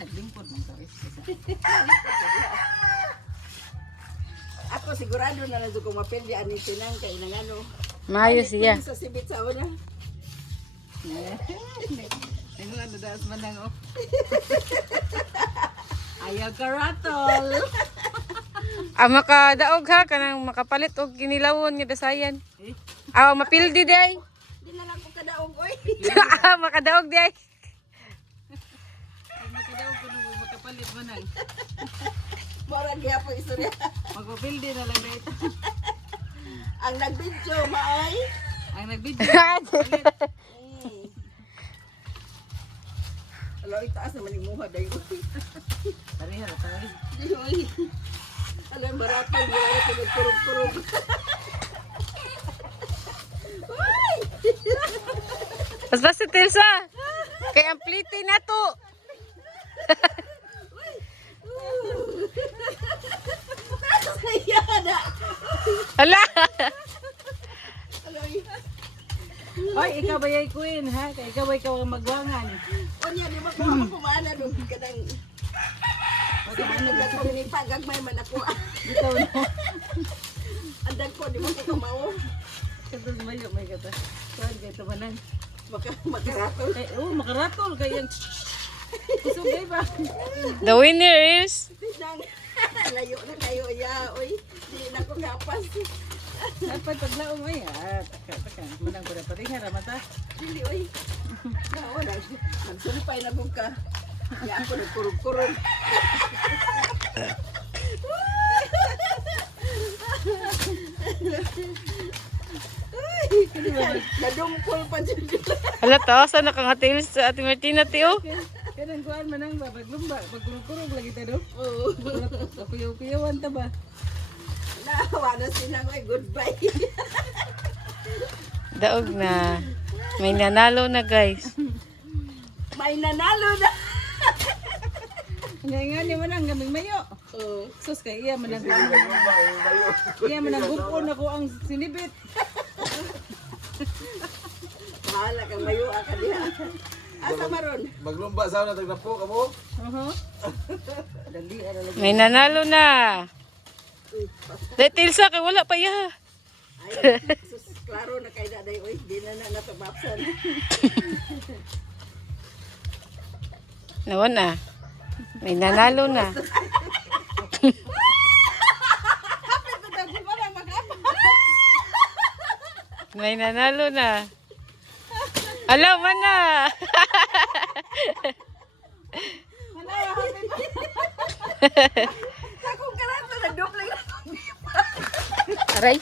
naglingkod man to. Ako sigurado na nandun kong mapildi ani tinang kay nang ano. Maayo siya. Sa sibit sa una. Naglan na daas man lang, oh. Ayaw ka ratol. Makadaog ha, kanang makapalit og kinilawon nga dasayan. Eh? Mapildi day. Di na lang ko kadaog oy. Makadaog day. Ay, makadaog ko nung makapalit man lang. Mora gyapon istorya. Magpapildi na lang dito. Ang nagbidyo maoy. Ang nagbidyo. Alo itaas naman yung muha dayo. Tarihan na tayo. Di oy. Alo yung baratay wala ko nagkurog-kurog. Uy! Basta si Tilsa. Kay ang pliti na to. Sayada. Hala. Alo Oy, ikaw ba yung queen, ha? Kaya ikaw ba ikaw ang magwangan? Onya di ba ko ako kumana dun kadang ano ka ko ni pagagmay man ako. Ikaw no? Andag ko di mo ko kamawo. Katong mayo, may kata. Saan kayo tabanan? Makaratol. Eh, makaratol kaya. Kusugay ba? The winner is Nang layo na kayo ya oy. Di na ko kapas. Dapat paglaong ay, taka. Manang ko na pati haramata. Dili oy. Nao na. Nagsumpay na kong ka. Ya ako nagkurog-kurog. Nadungkol pa dyan. hala to, saan nakangatil sa Ate Martina tiyo? Kanang kuan manang ba paglumba, pagkurog-kurog lagi ta do. Oo. Kuyaw-kuyawan ta ba? Nawa na silang oy. Goodbye. Daog na. May nanalo na guys. May nanalo na. Nga ni manang gaming mayo. Oo. Sus kay iya manang. Iya manang gupon ako ang sinibit. Bahala kang mayo ka diha. Asa maron? Maglumba sa na tagnapo kamo. Dali ara lagi. May nanalo na. Dahil Tilsa kay wala pa ya. Ay, sus, klaro na kay daday oy. Di na natubapsan. Nawan na. May nanalo na. May nanalo na. Alaw man na. Akong karato na doble. Aray.